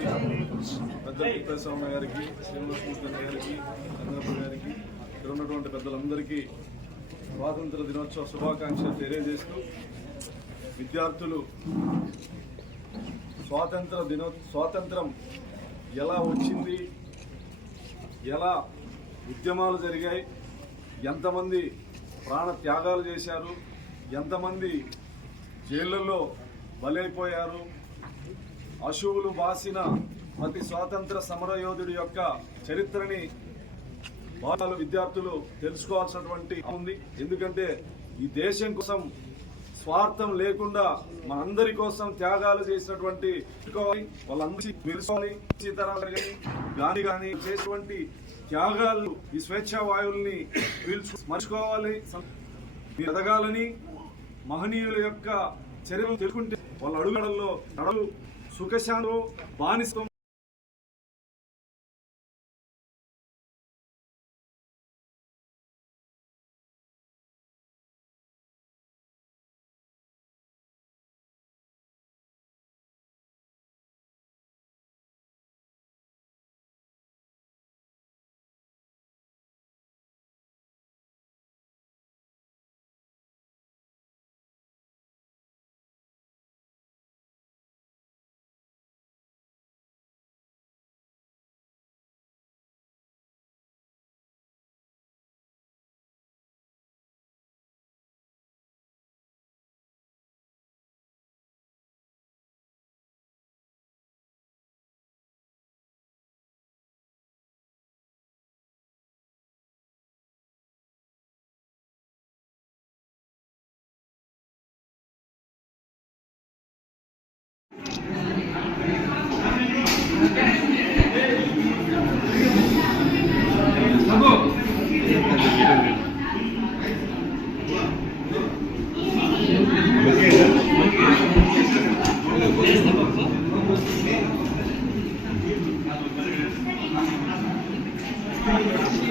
గారికి, పెద్ద తిప్పేస్వామి గారికి, శ్రీనివాసమూర్తి గారికి, చంద్రబాబు గారికి, ఇక్కడ ఉన్నటువంటి పెద్దలందరికీ స్వాతంత్ర దినోత్సవ శుభాకాంక్షలు తెలియజేస్తూ, విద్యార్థులు స్వాతంత్రం ఎలా వచ్చింది, ఎలా ఉద్యమాలు జరిగాయి, ఎంతమంది ప్రాణ త్యాగాలు చేశారు, ఎంతమంది జైళ్ళల్లో బలైపోయారు, అశువులు బాసిన ప్రతి స్వాతంత్ర సమరయోధుడి యొక్క చరిత్రని వాళ్ళు విద్యార్థులు తెలుసుకోవాల్సినటువంటి ఉంది. ఎందుకంటే ఈ దేశం కోసం స్వార్థం లేకుండా మనందరి కోసం త్యాగాలు చేసినటువంటి వాళ్ళందరికీ తెలుసుకోవాలి. గాంధీ కానీ చేసినటువంటి త్యాగాలు ఈ స్వేచ్ఛా వాయువుల్ని మర్చిపోవాలి, ఎదగాలని మహనీయుల యొక్క చర్యలు తెలుసుకుంటే వాళ్ళ అడుగులలో నడలు సుఖశాంతో బానిసం Thank you.